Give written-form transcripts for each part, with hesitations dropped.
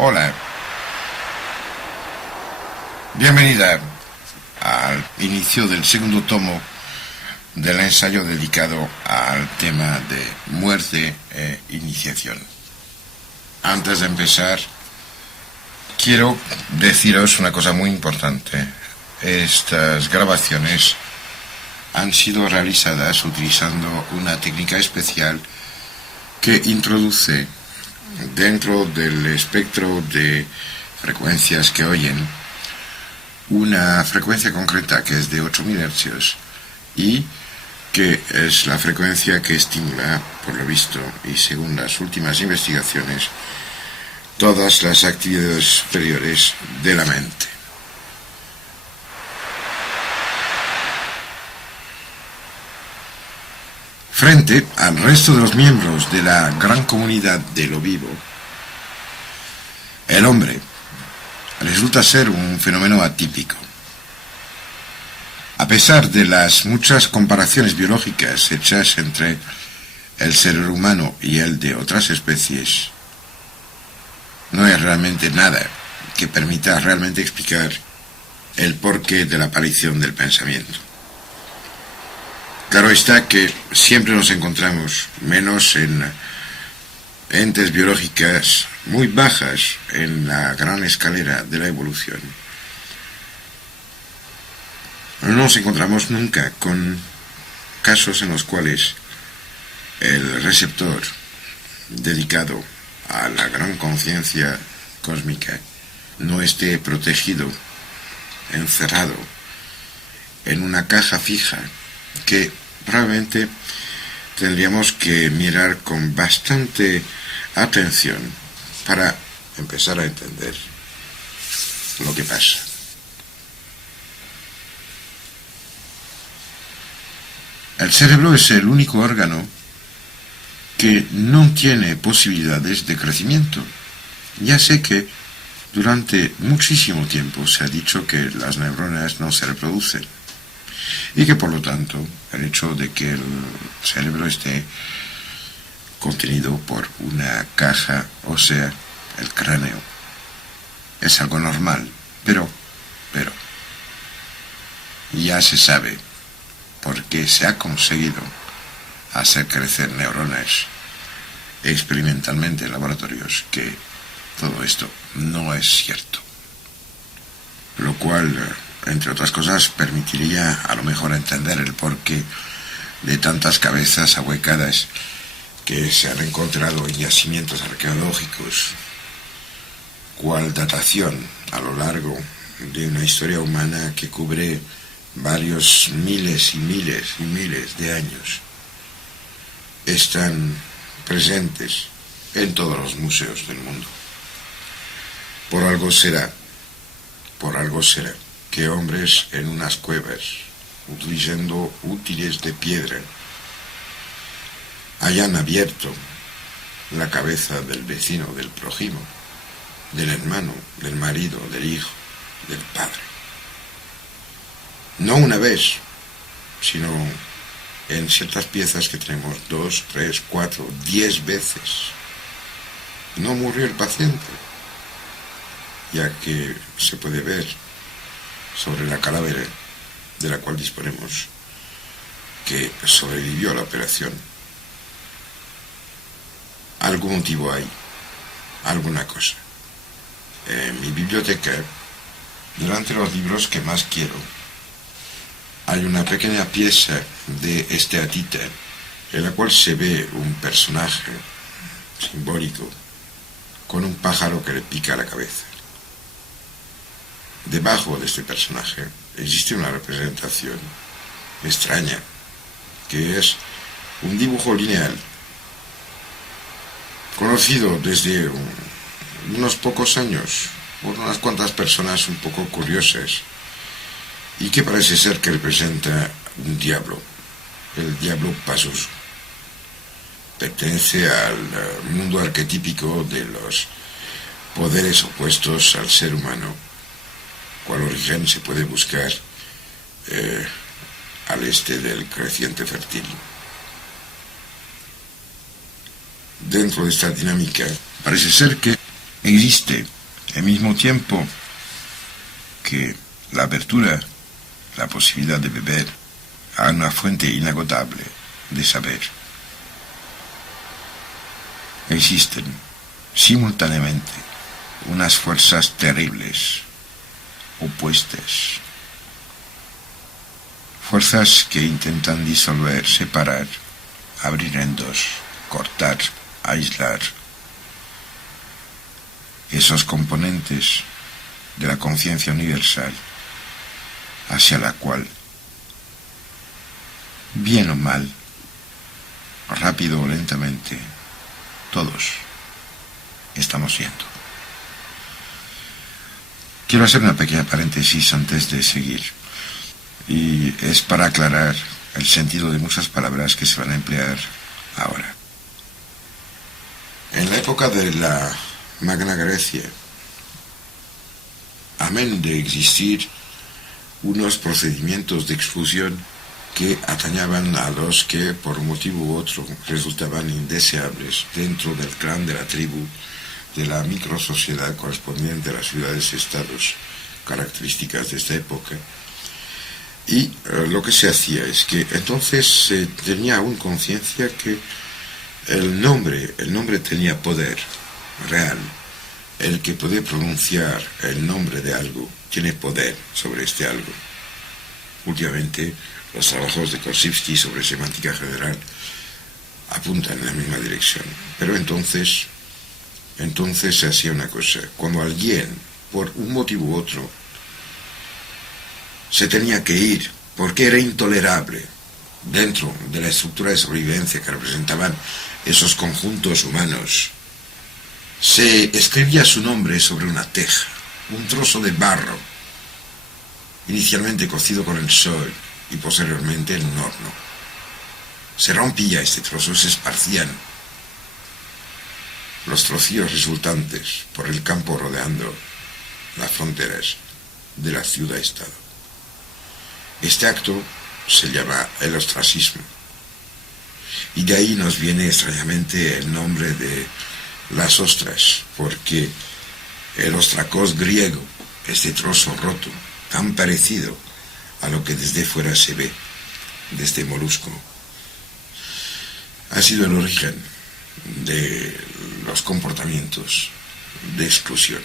Hola, bienvenida al inicio del segundo tomo del ensayo dedicado al tema de muerte e iniciación. Antes de empezar, quiero deciros una cosa muy importante. Estas grabaciones han sido realizadas utilizando una técnica especial que introduce dentro del espectro de frecuencias que oyen una frecuencia concreta que es de 8000 Hz y que es la frecuencia que estimula, por lo visto y según las últimas investigaciones, todas las actividades superiores de la mente. Frente al resto de los miembros de la gran comunidad de lo vivo, el hombre resulta ser un fenómeno atípico. A pesar de las muchas comparaciones biológicas hechas entre el cerebro humano y el de otras especies, no hay realmente nada que permita realmente explicar el porqué de la aparición del pensamiento. Claro está que siempre nos encontramos, menos en entes biológicas muy bajas en la gran escalera de la evolución. No nos encontramos nunca con casos en los cuales el receptor dedicado a la gran conciencia cósmica no esté protegido, encerrado en una caja fija que probablemente tendríamos que mirar con bastante atención para empezar a entender lo que pasa. El cerebro es el único órgano que no tiene posibilidades de crecimiento. Ya sé que durante muchísimo tiempo se ha dicho que las neuronas no se reproducen y que por lo tanto el hecho de que el cerebro esté contenido por una caja ósea, el cráneo, es algo normal, pero ya se sabe porque se ha conseguido hacer crecer neuronas experimentalmente en laboratorios que todo esto no es cierto, lo cual, entre otras cosas, permitiría a lo mejor entender el porqué de tantas cabezas ahuecadas que se han encontrado en yacimientos arqueológicos, cual datación a lo largo de una historia humana que cubre varios miles y miles y miles de años. Están presentes en todos los museos del mundo. Por algo será que hombres en unas cuevas, utilizando útiles de piedra, hayan abierto la cabeza del vecino, del prójimo, del hermano, del marido, del hijo, del padre. No una vez, sino en ciertas piezas que tenemos 2, 3, 4, 10 veces. No murió el paciente, ya que se puede ver sobre la calavera de la cual disponemos que sobrevivió a la operación. Algún motivo hay, alguna cosa. En mi biblioteca, delante de los libros que más quiero, hay una pequeña pieza de esteatita en la cual se ve un personaje simbólico con un pájaro que le pica la cabeza. Debajo de este personaje existe una representación extraña, que es un dibujo lineal, conocido desde unos pocos años por unas cuantas personas un poco curiosas, y que parece ser que representa un diablo, el diablo Pazuzu. Pertenece al mundo arquetípico de los poderes opuestos al ser humano, cual origen se puede buscar al este del creciente fértil. Dentro de esta dinámica, parece ser que Existe, al mismo tiempo que la apertura, la posibilidad de beber a una fuente inagotable de saber. Existen simultáneamente unas fuerzas terribles, opuestas, fuerzas que intentan disolver, separar, abrir en dos, cortar, aislar esos componentes de la conciencia universal hacia la cual, bien o mal, rápido o lentamente, todos estamos yendo. Quiero hacer una pequeña paréntesis antes de seguir, y es para aclarar el sentido de muchas palabras que se van a emplear ahora. En la época de la Magna Grecia, amén de existir unos procedimientos de expulsión que atañaban a los que por un motivo u otro resultaban indeseables dentro del clan, de la tribu, de la microsociedad correspondiente a las ciudades-estados características de esta época. Y lo que se hacía es que entonces se tenía aún conciencia que el nombre tenía poder real. El que puede pronunciar el nombre de algo tiene poder sobre este algo. Últimamente, los trabajos de Korzybski sobre semántica general apuntan en la misma dirección. Pero entonces se hacía una cosa. Cuando alguien, por un motivo u otro, se tenía que ir porque era intolerable dentro de la estructura de sobrevivencia que representaban esos conjuntos humanos, se escribía su nombre sobre una teja, un trozo de barro, inicialmente cocido con el sol y posteriormente en un horno. Se rompía este trozo, se esparcían los trocillos resultantes por el campo rodeando las fronteras de la ciudad-estado. Este acto se llama el ostracismo, y de ahí nos viene extrañamente el nombre de las ostras, porque el ostracos griego, este trozo roto, tan parecido a lo que desde fuera se ve de este molusco, ha sido el origen de los comportamientos de exclusión.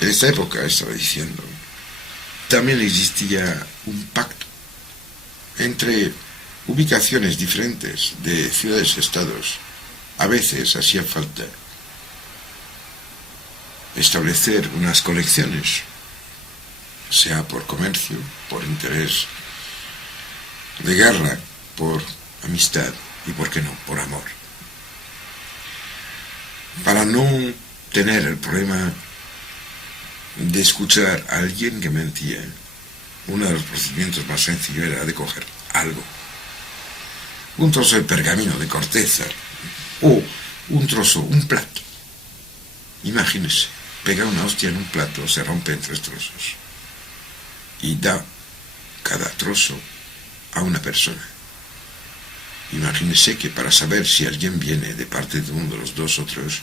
En esta época, estaba diciendo, también existía un pacto entre ubicaciones diferentes de ciudades-estados. A veces hacía falta establecer unas colecciones, sea por comercio, por interés de guerra, por amistad y, ¿por qué no?, por amor. Para no tener el problema de escuchar a alguien que mentía, uno de los procedimientos más sencillos era de coger algo, un trozo de pergamino, de corteza, o un plato. Imagínese, pega una hostia en un plato, se rompe en 3 trozos y da cada trozo a una persona. Imagínese que para saber si alguien viene de parte de uno de los dos otros,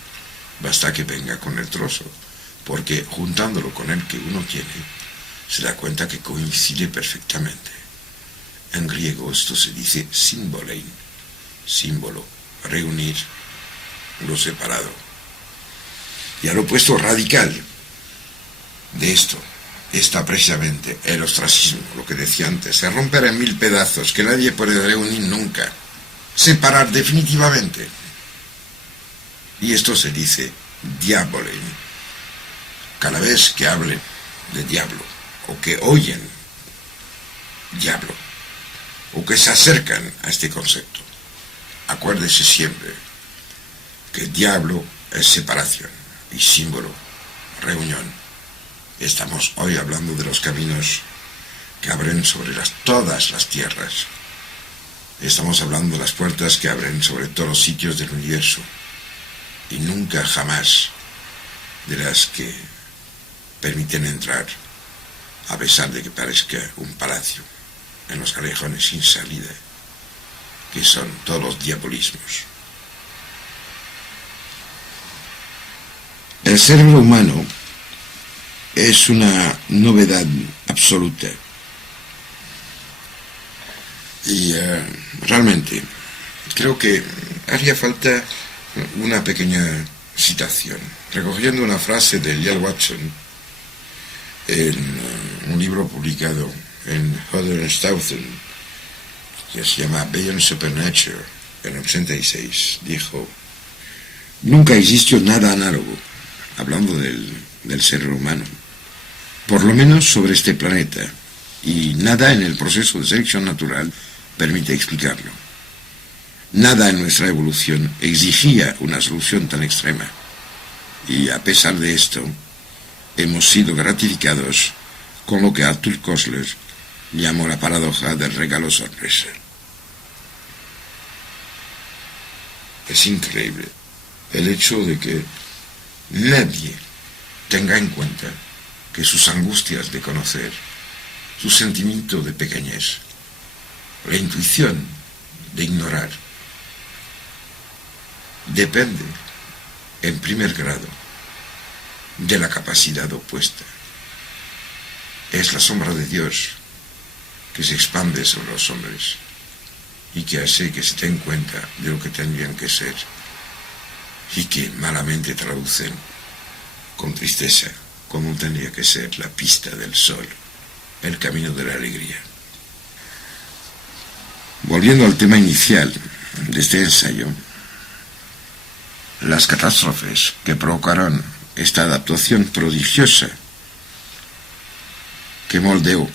basta que venga con el trozo, porque juntándolo con el que uno tiene, se da cuenta que coincide perfectamente. En griego esto se dice símbolein, símbolo, reunir lo separado. Y al opuesto radical de esto está precisamente el ostracismo, lo que decía antes, se romper en 1000 pedazos, que nadie puede reunir nunca, separar definitivamente. Y esto se dice diabolein. Cada vez que hablen de diablo, o que oyen diablo, o que se acercan a este concepto, acuérdese siempre que diablo es separación y símbolo, reunión. Estamos hoy hablando de los caminos que abren sobre todas las tierras. Estamos hablando de las puertas que abren sobre todos los sitios del universo, y nunca jamás de las que permiten entrar, a pesar de que parezca un palacio, en los callejones sin salida, que son todos los diabolismos. El cerebro humano es una novedad absoluta. Y realmente creo que haría falta una pequeña citación, recogiendo una frase de Yale Watson en un libro publicado en Hodder Stoughton, que se llama Beyond Supernature, en 86, dijo: nunca existió nada análogo, hablando del ser humano, por lo menos sobre este planeta, y nada en el proceso de selección natural permite explicarlo. Nada en nuestra evolución exigía una solución tan extrema, y a pesar de esto, hemos sido gratificados con lo que Arthur Koestler llamó la paradoja del regalo sorpresa. Es increíble el hecho de que nadie tenga en cuenta que sus angustias de conocer, su sentimiento de pequeñez, la intuición de ignorar, depende, en primer grado, de la capacidad opuesta. Es la sombra de Dios que se expande sobre los hombres y que hace que se den cuenta de lo que tendrían que ser y que malamente traducen con tristeza como tendría que ser la pista del sol, el camino de la alegría. Volviendo al tema inicial de este ensayo, las catástrofes que provocaron esta adaptación prodigiosa que moldeó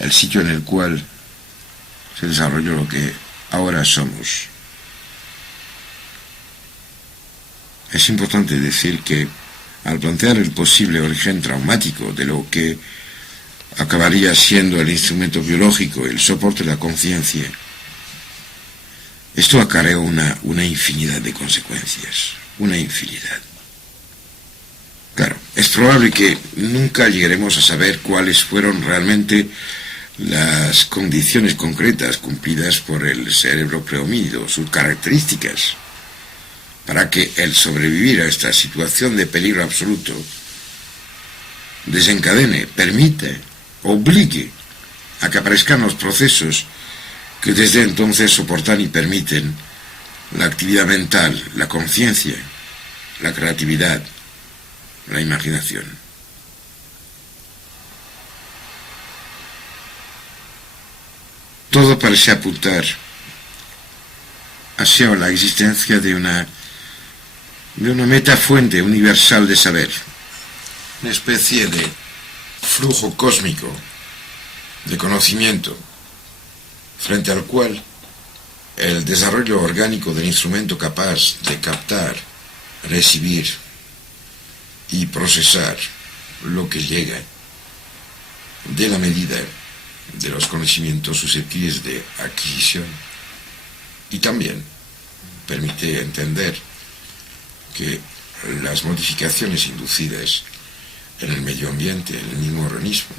el sitio en el cual se desarrolló lo que ahora somos. Es importante decir que al plantear el posible origen traumático de lo que acabaría siendo el instrumento biológico, el soporte de la conciencia, esto acarreó una infinidad de consecuencias, una infinidad. Claro, es probable que nunca lleguemos a saber cuáles fueron realmente las condiciones concretas cumplidas por el cerebro prehomínido, sus características, para que el sobrevivir a esta situación de peligro absoluto desencadene, permite, obligue a que aparezcan los procesos que desde entonces soportan y permiten la actividad mental, la conciencia, la creatividad, la imaginación. Todo parece apuntar hacia la existencia de una metafuente universal de saber, una especie de flujo cósmico de conocimiento, frente al cual el desarrollo orgánico del instrumento capaz de captar, recibir y procesar lo que llega de la medida de los conocimientos susceptibles de adquisición, y también permite entender que las modificaciones inducidas en el medio ambiente, en el mismo organismo,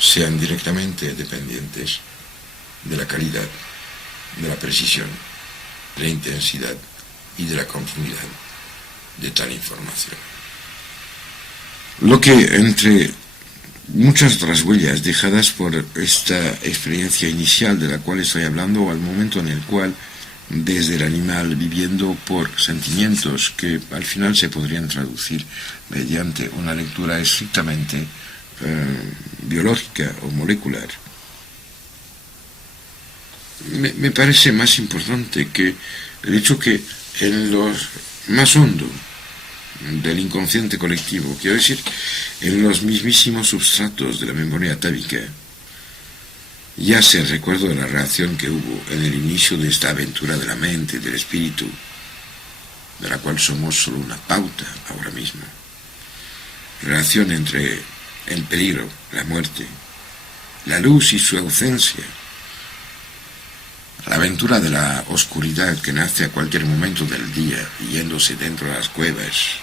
sean directamente dependientes de la calidad, de la precisión, de la intensidad y de la continuidad de tal información. Lo que, entre muchas otras huellas dejadas por esta experiencia inicial de la cual estoy hablando, al momento en el cual, desde el animal viviendo por sentimientos que al final se podrían traducir mediante una lectura estrictamente biológica o molecular, me parece más importante que el hecho que en lo más hondo del inconsciente colectivo, quiero decir, en los mismísimos substratos de la memoria atávica, yace el recuerdo de la reacción que hubo en el inicio de esta aventura de la mente y del espíritu, de la cual somos solo una pauta ahora mismo. Relación entre el peligro, la muerte, la luz y su ausencia, la aventura de la oscuridad que nace a cualquier momento del día, yéndose dentro de las cuevas.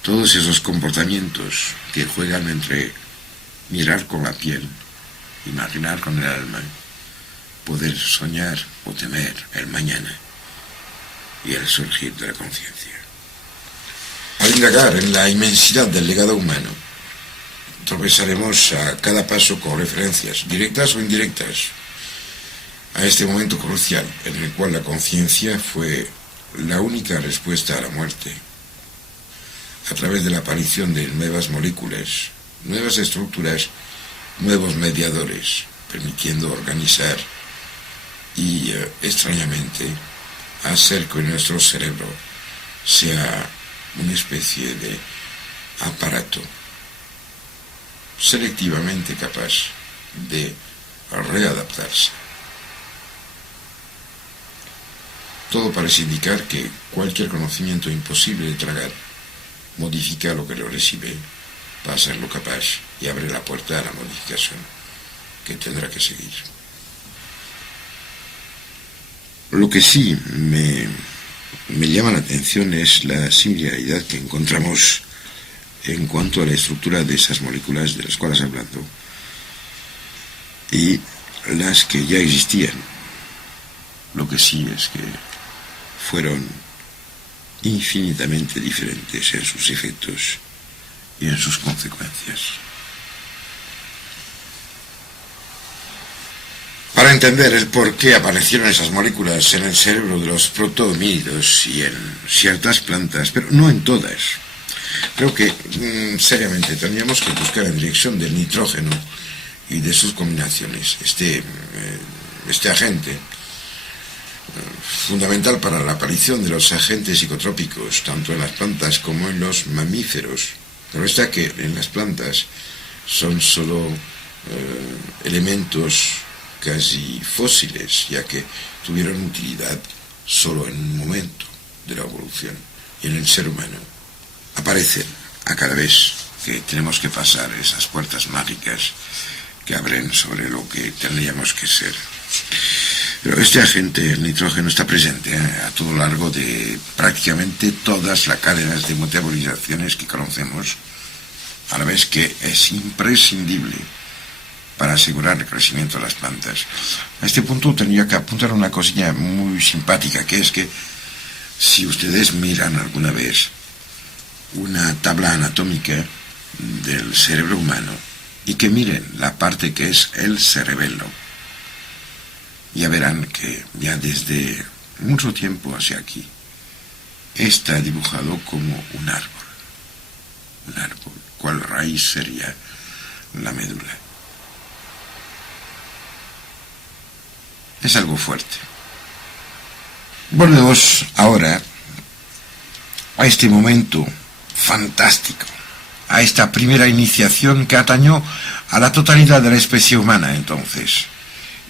Todos esos comportamientos que juegan entre mirar con la piel, imaginar con el alma, poder soñar o temer el mañana. y el surgir de la conciencia. Al indagar en la inmensidad del legado humano, tropezaremos a cada paso con referencias, directas o indirectas, a este momento crucial en el cual la conciencia fue la única respuesta a la muerte, a través de la aparición de nuevas moléculas, nuevas estructuras, nuevos mediadores, permitiendo organizar y, extrañamente, hacer que nuestro cerebro sea una especie de aparato selectivamente capaz de readaptarse. Todo parece indicar que cualquier conocimiento imposible de tragar modifica lo que lo recibe para hacerlo capaz y abre la puerta a la modificación que tendrá que seguir. Lo que sí me llama la atención es la similaridad que encontramos en cuanto a la estructura de esas moléculas de las cuales hablando y las que ya existían. Lo que sí es que fueron infinitamente diferentes en sus efectos y en sus consecuencias. Para entender el por qué aparecieron esas moléculas en el cerebro de los protohomínidos y en ciertas plantas, pero no en todas, creo que seriamente tendríamos que buscar en dirección del nitrógeno y de sus combinaciones. Este agente fundamental para la aparición de los agentes psicotrópicos, tanto en las plantas como en los mamíferos. Pero está que en las plantas son solo elementos casi fósiles, ya que tuvieron utilidad solo en un momento de la evolución. Y en el ser humano aparecen a cada vez que tenemos que pasar esas puertas mágicas que abren sobre lo que tendríamos que ser. Pero este agente, el nitrógeno, está presente a todo lo largo de prácticamente todas las cadenas de metabolizaciones que conocemos, a la vez que es imprescindible para asegurar el crecimiento de las plantas. A este punto tendría que apuntar una cosilla muy simpática, que es que si ustedes miran alguna vez una tabla anatómica del cerebro humano y que miren la parte que es el cerebelo, ya verán que ya desde mucho tiempo hacia aquí está dibujado como un árbol, cual raíz sería la médula. Es algo fuerte. Volvemos ahora a este momento fantástico, a esta primera iniciación que atañó a la totalidad de la especie humana entonces,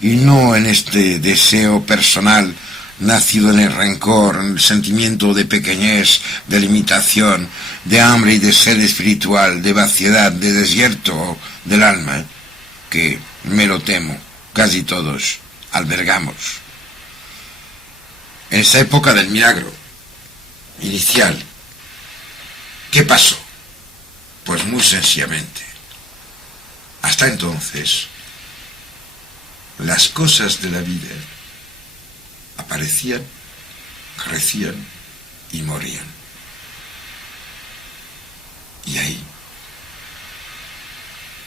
y no en este deseo personal nacido en el rencor, en el sentimiento de pequeñez, de limitación, de hambre y de sed espiritual, de vaciedad, de desierto del alma, que, me lo temo, casi todos albergamos. En esta época del milagro inicial, ¿qué pasó? Pues muy sencillamente, hasta entonces, las cosas de la vida aparecían, crecían y morían. Y ahí,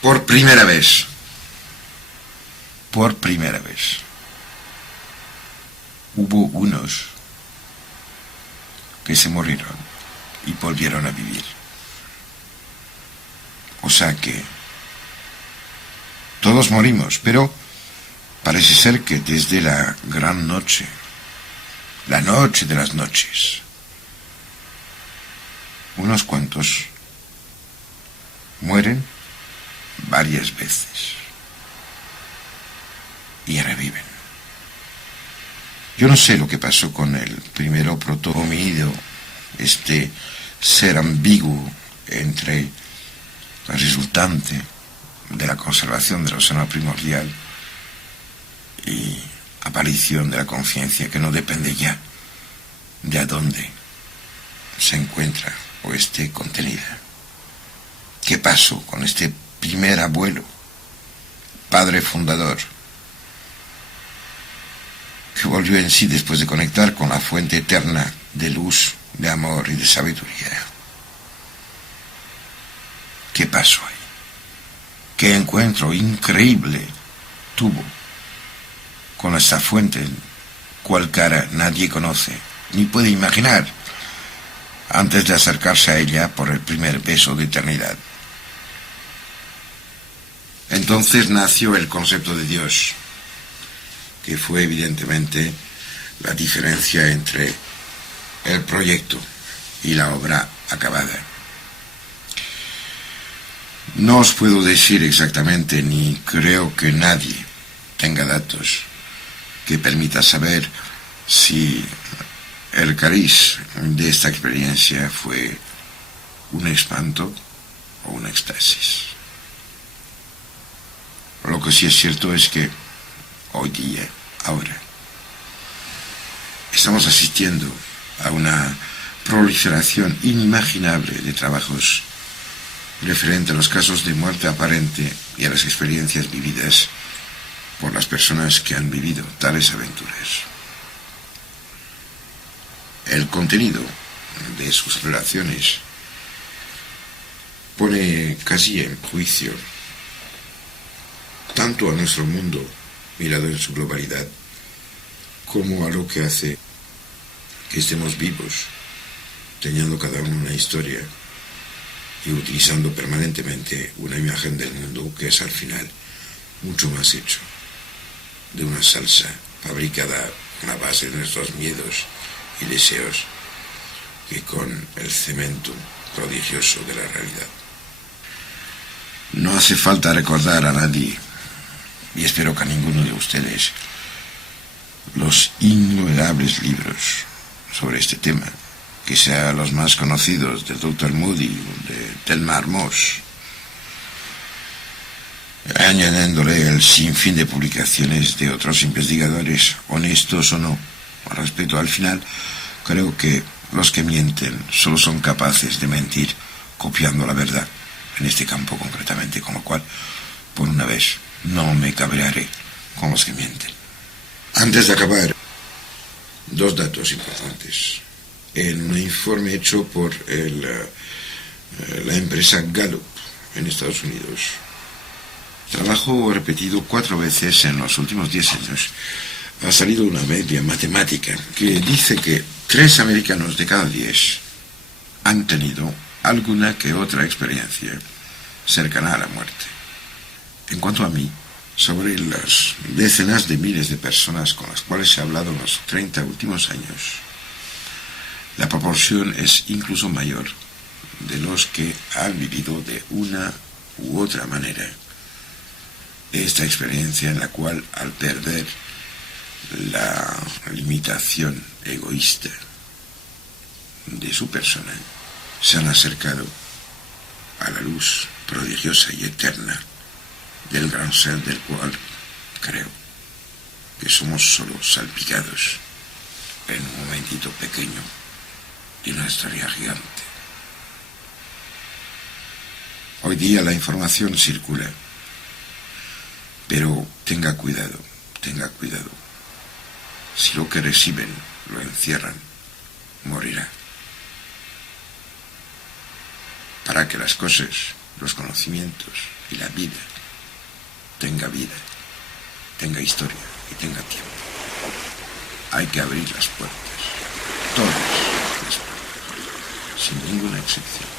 por primera vez, hubo unos que se murieron y volvieron a vivir. O sea que todos morimos, pero parece ser que desde la gran noche, la noche de las noches, unos cuantos mueren varias veces y reviven. Yo no sé lo que pasó con el primero protohomínido, este ser ambiguo entre el resultante de la conservación del océano primordial y aparición de la conciencia que no depende ya de a dónde se encuentra o esté contenida. ¿Qué pasó con este primer abuelo, padre fundador, que volvió en sí después de conectar con la fuente eterna de luz, de amor y de sabiduría. ¿Qué pasó ahí? ¿Qué encuentro increíble tuvo con esta fuente, cual cara nadie conoce ni puede imaginar antes de acercarse a ella por el primer beso de eternidad? Entonces nació el concepto de Dios, que fue evidentemente la diferencia entre el proyecto y la obra acabada. No os puedo decir exactamente, ni creo que nadie tenga datos que permita saber si el cariz de esta experiencia fue un espanto o un éxtasis. Lo que sí es cierto es que hoy día, ahora, estamos asistiendo a una proliferación inimaginable de trabajos referente a los casos de muerte aparente y a las experiencias vividas por las personas que han vivido tales aventuras. El contenido de sus relaciones pone casi en juicio tanto a nuestro mundo mirado en su globalidad como a lo que hace que estemos vivos, teniendo cada uno una historia y utilizando permanentemente una imagen del mundo que es al final mucho más hecho de una salsa fabricada a base de nuestros miedos y deseos que con el cemento prodigioso de la realidad. No hace falta recordar a nadie, y espero que a ninguno de ustedes, los innumerables libros sobre este tema, que sean los más conocidos del Dr. Moody o de Delmar Moss, añadiéndole el sinfín de publicaciones de otros investigadores, honestos o no, al respecto. Al final, creo que los que mienten solo son capaces de mentir copiando la verdad, en este campo concretamente, con lo cual, por una vez, no me cabrearé con los que mienten. Antes de acabar, dos datos importantes. En un informe hecho por la empresa Gallup en Estados Unidos, trabajo repetido 4 veces en los últimos 10 años, ha salido una media matemática que dice que 3 americanos de cada 10 han tenido alguna que otra experiencia cercana a la muerte. En cuanto a mí, sobre las decenas de miles de personas con las cuales he hablado en los 30 últimos años, la proporción es incluso mayor de los que han vivido de una u otra manera esta experiencia en la cual, al perder la limitación egoísta de su persona, se han acercado a la luz prodigiosa y eterna del gran ser del cual creo que somos solo salpicados en un momentito pequeño y una historia gigante. Hoy día la información circula, pero tenga cuidado. Si lo que reciben lo encierran, morirá. Para que las cosas, los conocimientos y la vida tenga historia y tenga tiempo, hay que abrir las puertas, todas las puertas, sin ninguna excepción.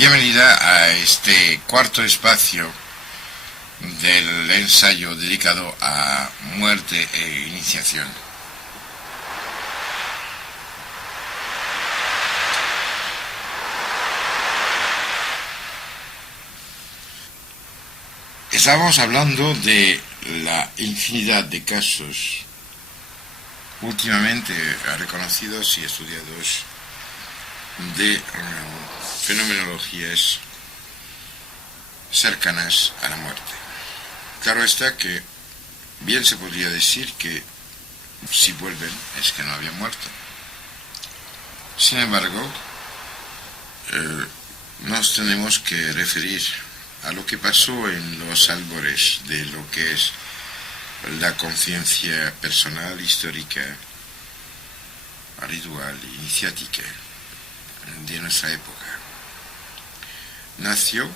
Bienvenida a este cuarto espacio del ensayo dedicado a muerte e iniciación. Estábamos hablando de la infinidad de casos últimamente reconocidos y estudiados de fenomenologías cercanas a la muerte. Claro está que bien se podría decir que si vuelven es que no habían muerto. Sin embargo, nos tenemos que referir a lo que pasó en los albores de lo que es la conciencia personal, histórica, ritual, iniciática de nuestra época. Nació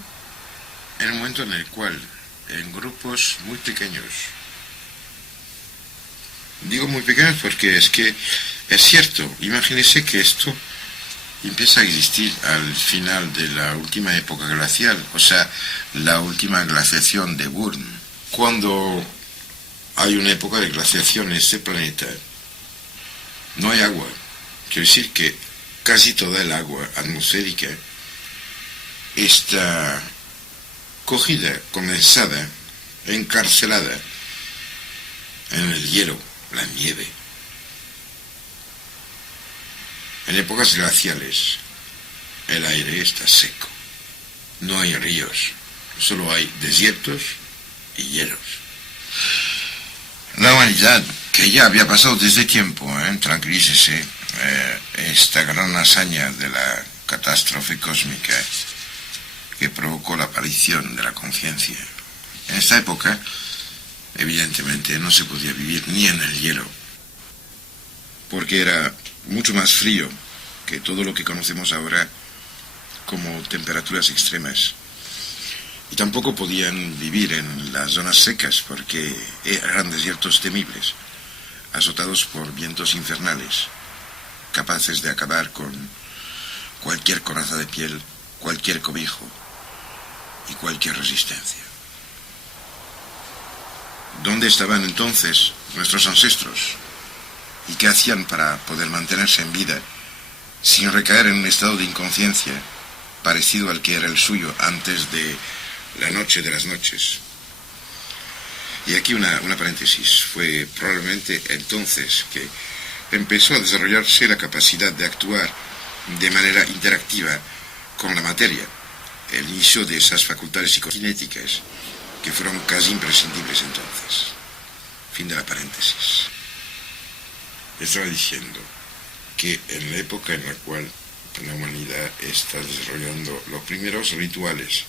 en el momento en el cual, en grupos muy pequeños, digo muy pequeños porque es que es cierto, imagínense que esto empieza a existir al final de la última época glacial, o sea, la última glaciación de Burn. Cuando hay una época de glaciación en este planeta, no hay agua. Quiero decir que casi toda el agua atmosférica está cogida, condensada, encarcelada en el hielo, la nieve. En épocas glaciales, el aire está seco. No hay ríos, solo hay desiertos y hielos. La humanidad, que ya había pasado desde tiempo, tranquilícese, esta gran hazaña de la catástrofe cósmica que provocó la aparición de la conciencia. En esta época, evidentemente, no se podía vivir ni en el hielo, porque era mucho más frío que todo lo que conocemos ahora como temperaturas extremas. Y tampoco podían vivir en las zonas secas porque eran desiertos temibles, azotados por vientos infernales, capaces de acabar con cualquier coraza de piel, cualquier cobijo y cualquier resistencia. ¿Dónde estaban entonces nuestros ancestros? ¿Y qué hacían para poder mantenerse en vida sin recaer en un estado de inconsciencia parecido al que era el suyo antes de la noche de las noches? Y aquí una paréntesis. Fue probablemente entonces que empezó a desarrollarse la capacidad de actuar de manera interactiva con la materia, el inicio de esas facultades psicocinéticas que fueron casi imprescindibles entonces. Fin de la paréntesis. Estaba diciendo que en la época en la cual la humanidad está desarrollando los primeros rituales,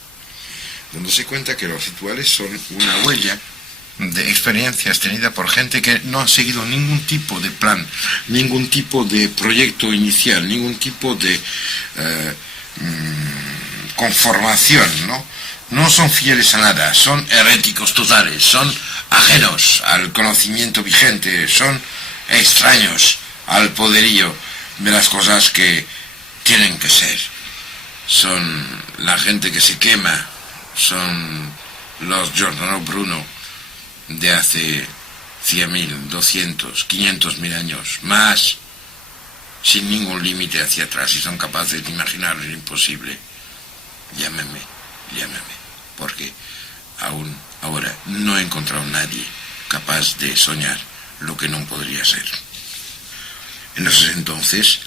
dándose cuenta que los rituales son una huella de experiencias tenidas por gente que no ha seguido ningún tipo de plan, ningún tipo de proyecto inicial, ningún tipo de conformación, ¿no? No son fieles a nada, son heréticos totales, son ajenos al conocimiento vigente, son extraños al poderío de las cosas que tienen que ser. Son la gente que se quema, son los Giordano Bruno de hace 100.000, 200, 500.000 años, más, sin ningún límite hacia atrás, y son capaces de imaginar lo imposible. Llámeme, porque aún ahora no he encontrado a nadie capaz de soñar lo que no podría ser. En esos entonces,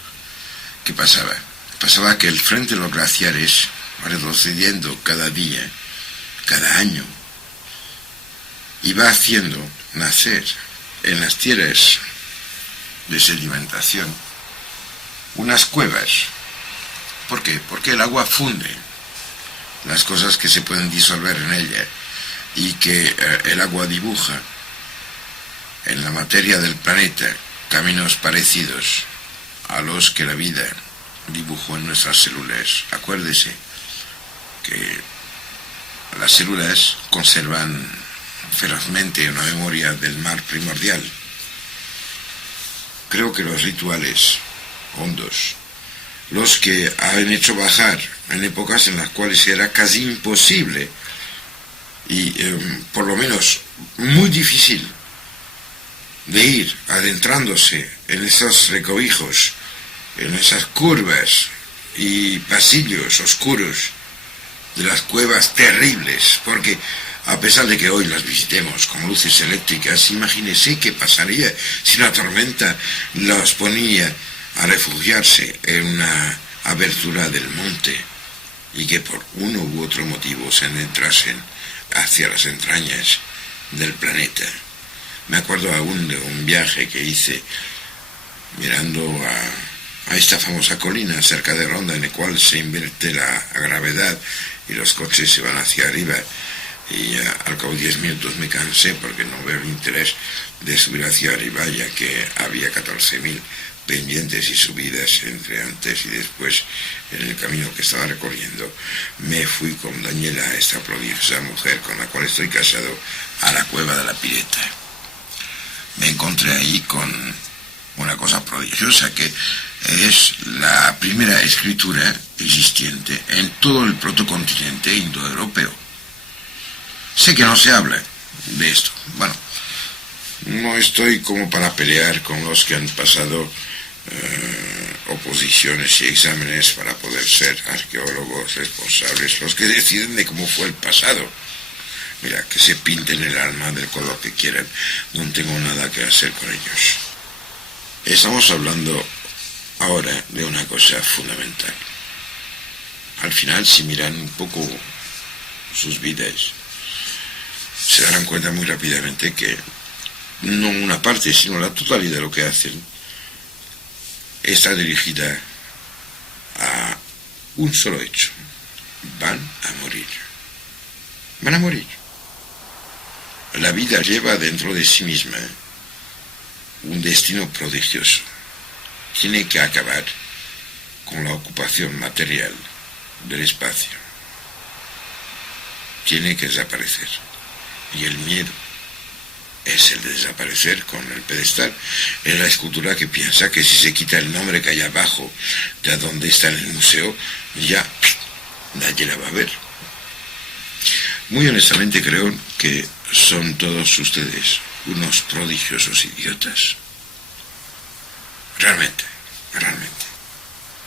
¿qué pasaba? Pasaba que el frente de los glaciares, retrocediendo cada día, cada año, iba haciendo nacer en las tierras de sedimentación unas cuevas. ¿Por qué? Porque el agua funde las cosas que se pueden disolver en ella y que el agua dibuja en la materia del planeta caminos parecidos a los que la vida dibujó en nuestras células. Acuérdese que las células conservan ferozmente una memoria del mar primordial. Creo que los rituales hondos los que han hecho bajar en épocas en las cuales era casi imposible y por lo menos muy difícil de ir adentrándose en esos recovijos, en esas curvas y pasillos oscuros de las cuevas terribles, porque a pesar de que hoy las visitemos con luces eléctricas, imagínese qué pasaría si la tormenta los ponía a refugiarse en una abertura del monte y que por uno u otro motivo se adentrasen hacia las entrañas del planeta. Me acuerdo aún de un viaje que hice mirando a esta famosa colina cerca de Ronda, en la cual se invierte la gravedad y los coches se van hacia arriba, y al cabo de 10 minutos me cansé porque no veo el interés de subir hacia arriba, ya que había 14.000 pendientes y subidas entre antes y después en el camino que estaba recorriendo. Me fui con Daniela, esta prodigiosa mujer con la cual estoy casado, a la cueva de la Pireta. Me encontré ahí con una cosa prodigiosa, que es la primera escritura existente en todo el protocontinente indoeuropeo. Sé que no se habla de esto. Bueno, no estoy como para pelear con los que han pasado oposiciones y exámenes para poder ser arqueólogos responsables, los que deciden de cómo fue el pasado. Mira, que se pinten el alma del color que quieran, no tengo nada que hacer con ellos. Estamos hablando ahora de una cosa fundamental. Al final, si miran un poco sus vidas, se darán cuenta muy rápidamente que no una parte, sino la totalidad de lo que hacen está dirigida a un solo hecho: van a morir. Van a morir. La vida lleva dentro de sí misma un destino prodigioso. Tiene que acabar con la ocupación material del espacio. Tiene que desaparecer. Y el miedo es el de desaparecer con el pedestal. Es la escultura que piensa que si se quita el nombre que hay abajo de donde está en el museo, ya nadie la va a ver. Muy honestamente creo que son todos ustedes unos prodigiosos idiotas. Realmente.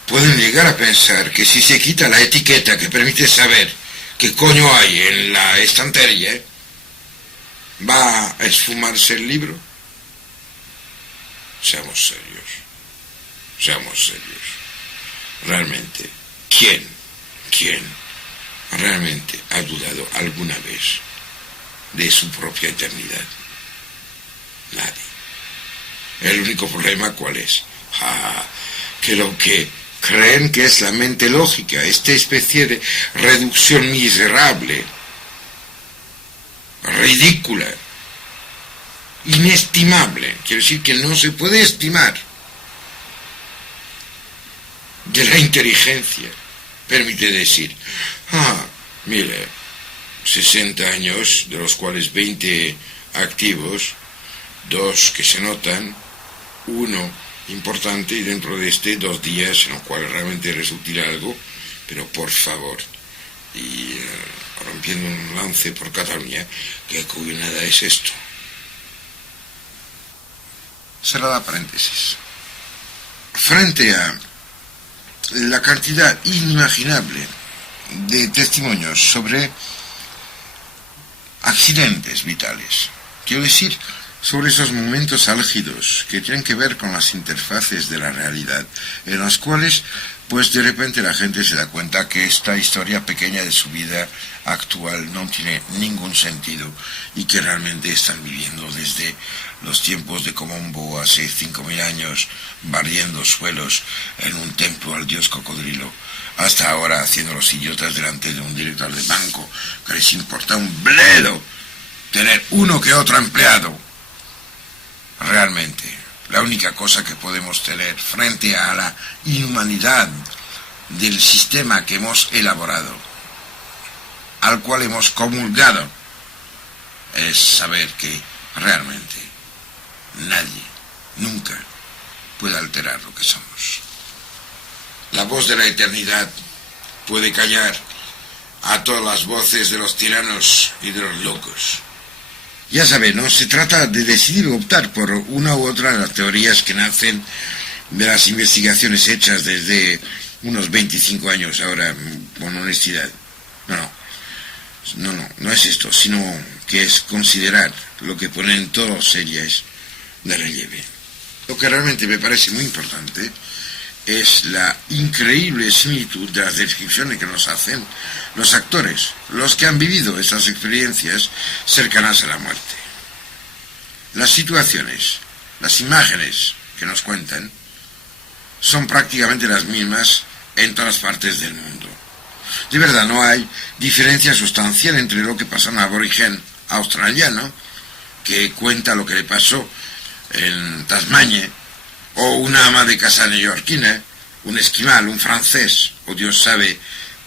Pueden llegar a pensar que si se quita la etiqueta que permite saber qué coño hay en la estantería, va a esfumarse el libro. Seamos serios. Realmente, ¿quién realmente ha dudado alguna vez de su propia eternidad? Nadie. El único problema, ¿cuál es? Que lo que creen que es la mente lógica, esta especie de reducción miserable, ridícula, inestimable, quiere decir que no se puede estimar, de la inteligencia, permite decir, mire, 60 años, de los cuales 20 activos, 2 que se notan, 1 importante, y dentro de 2 días en los cuales realmente resultará algo, pero por favor, y rompiendo un lance por Cataluña, que nada es esto. Cerrada paréntesis. Frente a la cantidad inimaginable de testimonios sobre accidentes vitales, quiero decir, sobre esos momentos álgidos que tienen que ver con las interfaces de la realidad, en los cuales pues de repente la gente se da cuenta que esta historia pequeña de su vida actual no tiene ningún sentido y que realmente están viviendo desde los tiempos de Comombo hace 5.000 años, barriendo suelos en un templo al dios cocodrilo, hasta ahora haciendo los idiotas delante de un director de banco que les importa un bledo tener uno que otro empleado. Realmente, la única cosa que podemos tener frente a la inhumanidad del sistema que hemos elaborado, al cual hemos comulgado, es saber que realmente nadie, nunca, puede alterar lo que somos. La voz de la eternidad puede callar a todas las voces de los tiranos y de los locos. Ya sabe, no se trata de decidir o optar por una u otra de las teorías que nacen de las investigaciones hechas desde unos 25 años ahora, con honestidad. No es esto, sino que es considerar lo que ponen todos los series de relieve. Lo que realmente me parece muy importante es la increíble similitud de las descripciones que nos hacen los actores, los que han vivido esas experiencias cercanas a la muerte. Las situaciones, las imágenes que nos cuentan, son prácticamente las mismas en todas partes del mundo. De verdad, no hay diferencia sustancial entre lo que pasa a un aborigen australiano, que cuenta lo que le pasó en Tasmania, o una ama de casa neoyorquina, un esquimal, un francés, o Dios sabe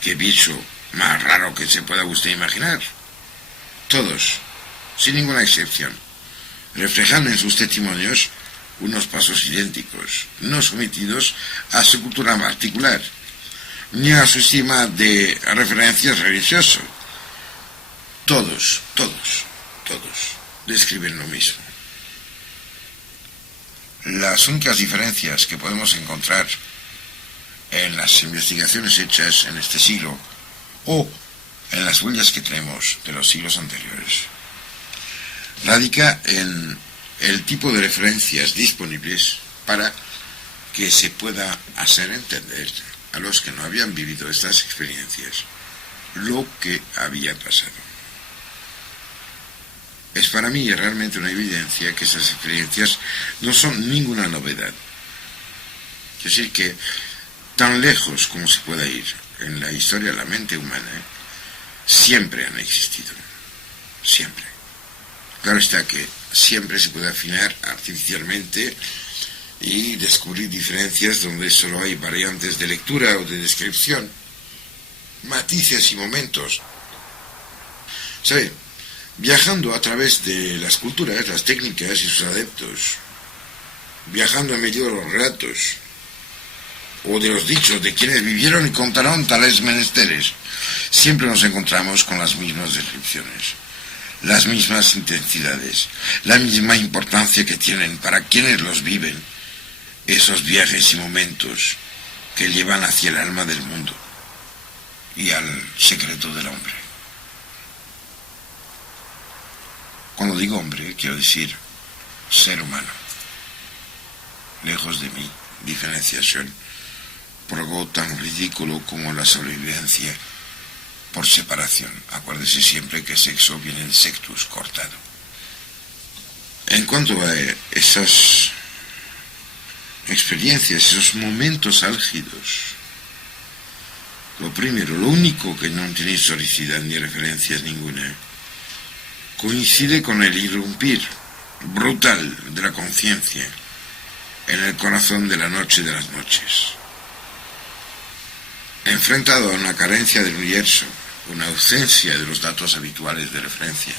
qué bicho más raro que se pueda usted imaginar. Todos, sin ninguna excepción, reflejan en sus testimonios unos pasos idénticos, no sometidos a su cultura particular, ni a su estima de referencias religiosas. Todos describen lo mismo. Las únicas diferencias que podemos encontrar en las investigaciones hechas en este siglo o en las huellas que tenemos de los siglos anteriores radica en el tipo de referencias disponibles para que se pueda hacer entender a los que no habían vivido estas experiencias lo que había pasado. Es para mí realmente una evidencia que esas experiencias no son ninguna novedad. Es decir, que tan lejos como se pueda ir en la historia de la mente humana, siempre han existido. Siempre. Claro está que siempre se puede afinar artificialmente y descubrir diferencias donde solo hay variantes de lectura o de descripción, matices y momentos. ¿Sabe? Viajando a través de las culturas, las técnicas y sus adeptos, viajando en medio de los relatos o de los dichos de quienes vivieron y contaron tales menesteres, siempre nos encontramos con las mismas descripciones, las mismas intensidades, la misma importancia que tienen para quienes los viven esos viajes y momentos que llevan hacia el alma del mundo y al secreto del hombre. Cuando digo hombre, quiero decir ser humano. Lejos de mí, diferenciación por algo tan ridículo como la sobrevivencia por separación. Acuérdese siempre que sexo viene de sectus, cortado. En cuanto a esas experiencias, esos momentos álgidos, lo primero, lo único que no tiene historicidad ni referencias ninguna, coincide con el irrumpir brutal de la conciencia en el corazón de la noche de las noches. Enfrentado a una carencia del universo, una ausencia de los datos habituales de referencia,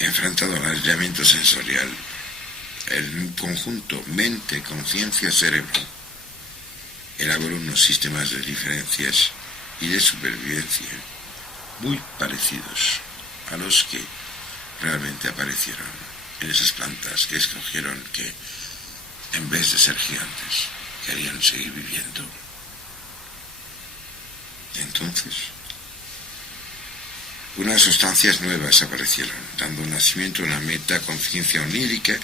enfrentado al aislamiento sensorial, el conjunto mente, conciencia, cerebro elaboró unos sistemas de diferencias y de supervivencia muy parecidos a los que realmente aparecieron en esas plantas que escogieron que, en vez de ser gigantes, querían seguir viviendo. Entonces, unas sustancias nuevas aparecieron, dando nacimiento a una metaconciencia onírica,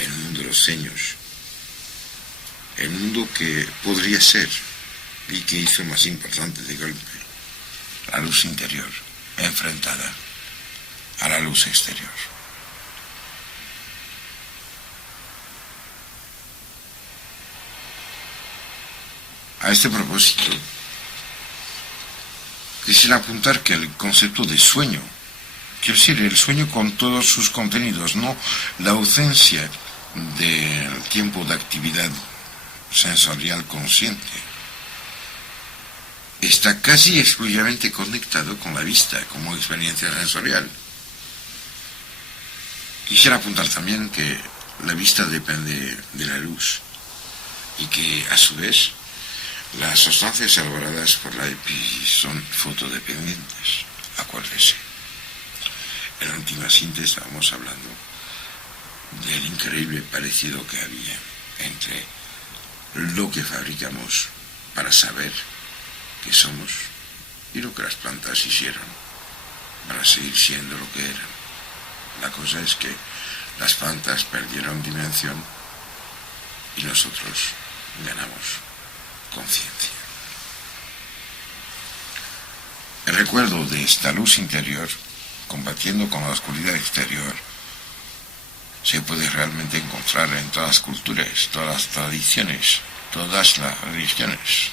el mundo de los sueños, el mundo que podría ser y que hizo más importante de golpe la luz interior enfrentada a la luz exterior. A este propósito, quisiera apuntar que el concepto de sueño, quiero decir, el sueño con todos sus contenidos, no la ausencia del tiempo de actividad sensorial consciente, está casi exclusivamente conectado con la vista como experiencia sensorial. Quisiera apuntar también que la vista depende de la luz y que a su vez las sustancias elaboradas por la epífisis son fotodependientes, acuérdese. En la última síntesis estábamos hablando del increíble parecido que había entre lo que fabricamos para saber qué somos y lo que las plantas hicieron para seguir siendo lo que eran. La cosa es que las plantas perdieron dimensión y nosotros ganamos conciencia. El recuerdo de esta luz interior, combatiendo con la oscuridad exterior, se puede realmente encontrar en todas las culturas, todas las tradiciones, todas las religiones.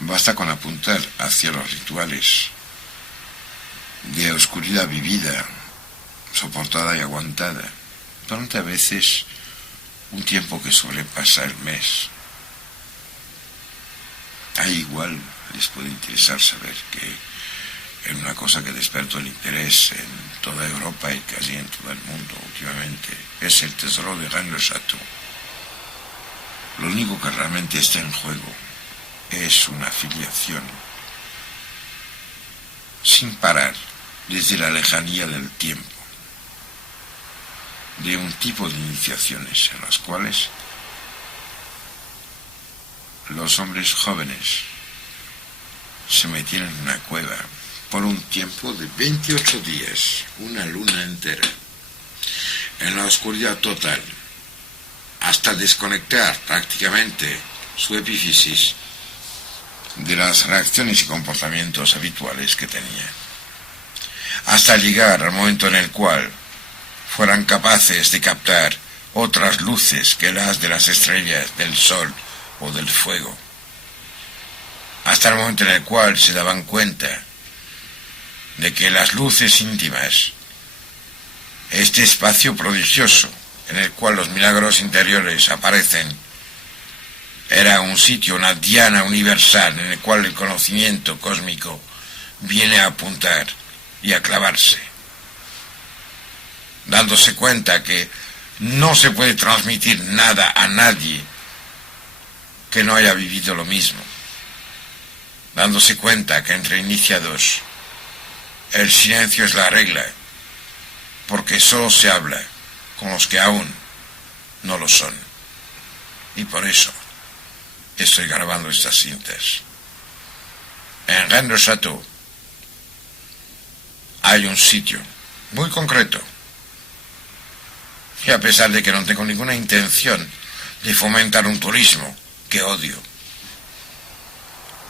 Basta con apuntar hacia los rituales de oscuridad vivida, soportada y aguantada, durante a veces un tiempo que sobrepasa el mes. Ahí igual les puede interesar saber que en una cosa que despertó el interés en toda Europa y casi en todo el mundo últimamente es el tesoro de Rennes le Château. Lo único que realmente está en juego es una afiliación sin parar desde la lejanía del tiempo de un tipo de iniciaciones en las cuales los hombres jóvenes se metían en una cueva por un tiempo de 28 días, una luna entera, en la oscuridad total, hasta desconectar prácticamente su epífisis de las reacciones y comportamientos habituales que tenía, hasta llegar al momento en el cual fueran capaces de captar otras luces que las de las estrellas, del sol o del fuego, hasta el momento en el cual se daban cuenta de que las luces íntimas, este espacio prodigioso en el cual los milagros interiores aparecen, era un sitio, una diana universal en el cual el conocimiento cósmico viene a apuntar y a clavarse, dándose cuenta que no se puede transmitir nada a nadie que no haya vivido lo mismo, dándose cuenta que entre iniciados el silencio es la regla, porque solo se habla con los que aún no lo son. Y por eso estoy grabando estas cintas. En Rennes le Château hay un sitio muy concreto, y a pesar de que no tengo ninguna intención de fomentar un turismo que odio,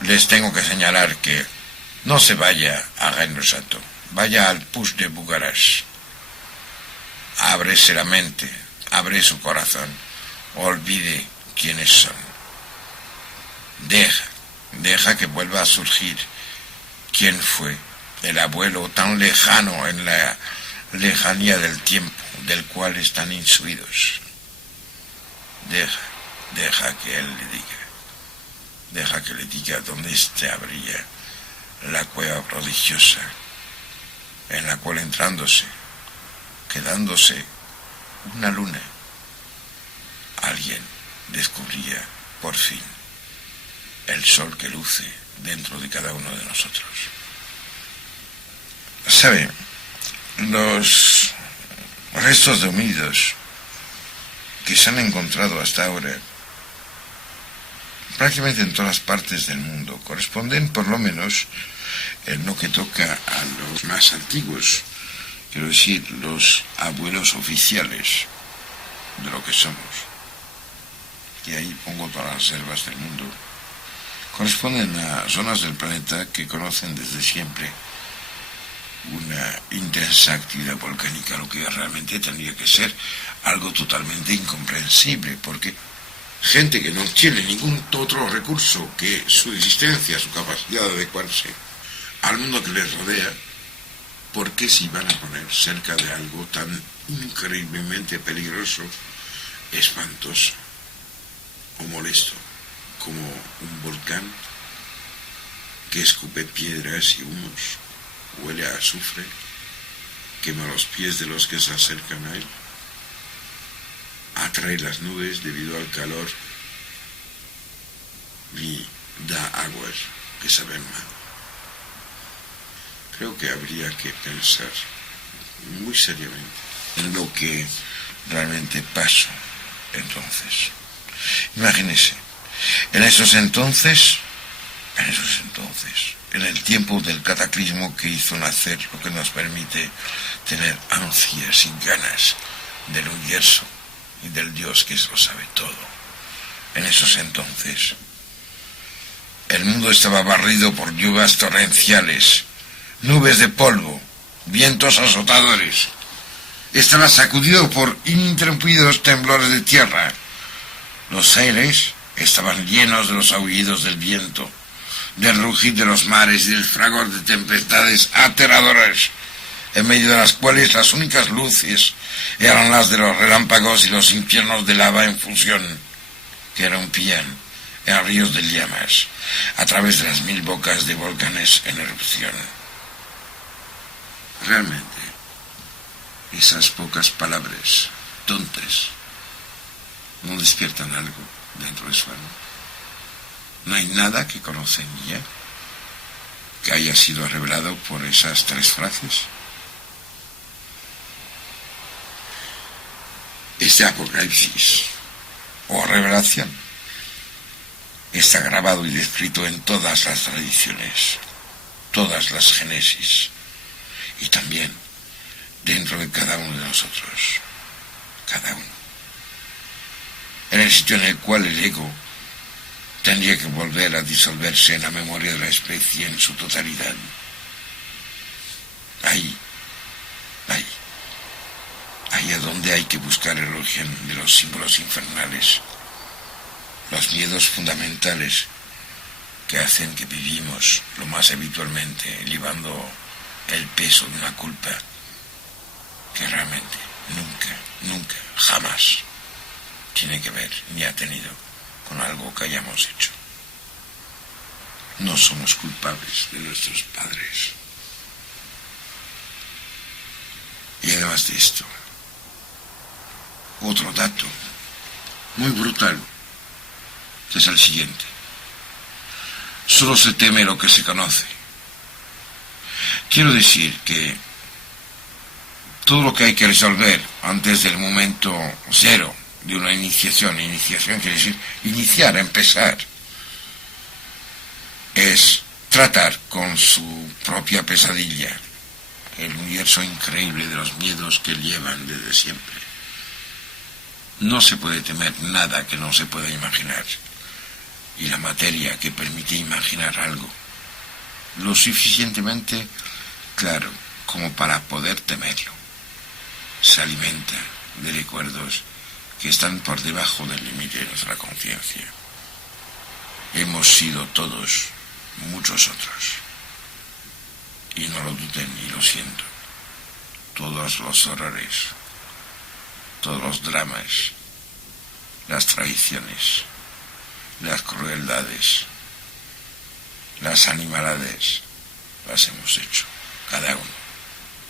les tengo que señalar que no se vaya a Rennes le Château, vaya al Puig de Bugarach. Ábrese la mente, abre su corazón, olvide quiénes son. Deja que vuelva a surgir quién fue el abuelo tan lejano en la lejanía del tiempo del cual están insuidos. Deja que él le diga. Deja que le diga dónde se abría la cueva prodigiosa, en la cual entrándose, quedándose una luna, alguien descubría por fin el sol que luce dentro de cada uno de nosotros. ¿Sabe? Los restos de homínidos que se han encontrado hasta ahora prácticamente en todas partes del mundo corresponden, por lo menos en lo que toca a los más antiguos, quiero decir, los abuelos oficiales de lo que somos, y ahí pongo todas las selvas del mundo, corresponden a zonas del planeta que conocen desde siempre una intensa actividad volcánica, lo que realmente tendría que ser algo totalmente incomprensible, porque gente que no tiene ningún otro recurso que su existencia, su capacidad de adecuarse al mundo que les rodea, ¿por qué se iban a poner cerca de algo tan increíblemente peligroso, espantoso o molesto como un volcán que escupe piedras y humos, huele a azufre, quema los pies de los que se acercan a él? atrae las nubes debido al calor y da aguas que saben mal. Creo que habría que pensar muy seriamente en lo que realmente pasó entonces. Imagínese, en esos entonces, en el tiempo del cataclismo que hizo nacer lo que nos permite tener ansias y ganas del universo y del Dios que lo sabe todo. En esos entonces, el mundo estaba barrido por lluvias torrenciales, nubes de polvo, vientos azotadores. Estaba sacudido por ininterrumpidos temblores de tierra. Los aires estaban llenos de los aullidos del viento, del rugir de los mares y del fragor de tempestades aterradoras, en medio de las cuales las únicas luces eran las de los relámpagos y los infiernos de lava en fusión, que rompían en ríos de llamas a través de las 1000 bocas de volcanes en erupción. Realmente, esas pocas palabras tontas no despiertan algo dentro de su alma. No hay nada que conocen ya que haya sido revelado por esas 3 frases. Este apocalipsis o revelación está grabado y descrito en todas las tradiciones, todas las génesis, y también dentro de cada uno de nosotros, cada uno. En el sitio en el cual el ego tendría que volver a disolverse en la memoria de la especie en su totalidad. Ahí es donde hay que buscar el origen de los símbolos infernales, los miedos fundamentales que hacen que vivimos lo más habitualmente, llevando el peso de una culpa que realmente nunca, jamás tiene que ver ni ha tenido con algo que hayamos hecho. No somos culpables de nuestros padres. Y además de esto, otro dato muy brutal es el siguiente: solo se teme lo que se conoce. Quiero decir que todo lo que hay que resolver antes del momento cero de una iniciación quiere decir iniciar, empezar, es tratar con su propia pesadilla, el universo increíble de los miedos que llevan desde siempre. No se puede temer nada que no se pueda imaginar, y la materia que permite imaginar algo lo suficientemente claro como para poder temerlo se alimenta de recuerdos que están por debajo del límite de nuestra conciencia. Hemos sido todos muchos otros, y no lo duden y lo siento, todos los horrores, todos los dramas, las traiciones, las crueldades, las animalades, las hemos hecho, cada uno,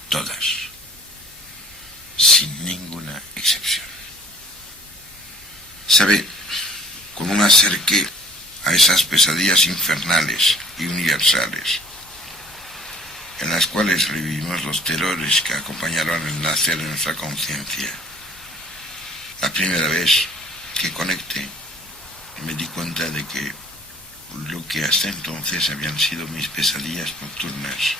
todas, sin ninguna excepción. ¿Sabe? Como me acerqué a esas pesadillas infernales y universales, en las cuales revivimos los terrores que acompañaron el nacer de nuestra conciencia, la primera vez que conecté, me di cuenta de que lo que hasta entonces habían sido mis pesadillas nocturnas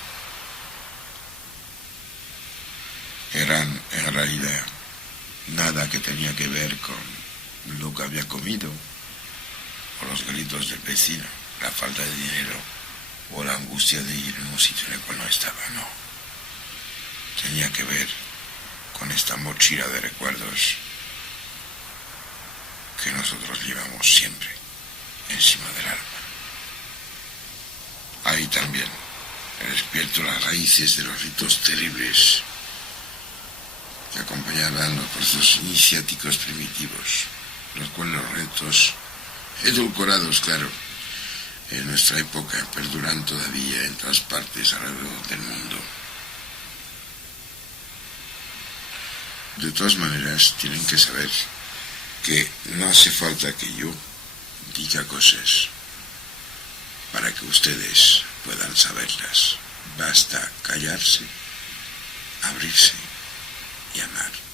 eran en realidad nada que tenía que ver con lo que había comido, o los gritos del vecino, la falta de dinero, o la angustia de ir en un sitio en el cual no estaba, no. Tenía que ver con esta mochila de recuerdos que nosotros llevamos siempre encima del alma. Ahí también he despierto las raíces de los ritos terribles que acompañaban los procesos iniciáticos primitivos, los cuales los ritos edulcorados, claro, en nuestra época perduran todavía en todas partes alrededor del mundo. De todas maneras, tienen que saber que no hace falta que yo diga cosas para que ustedes puedan saberlas. Basta callarse, abrirse y amar.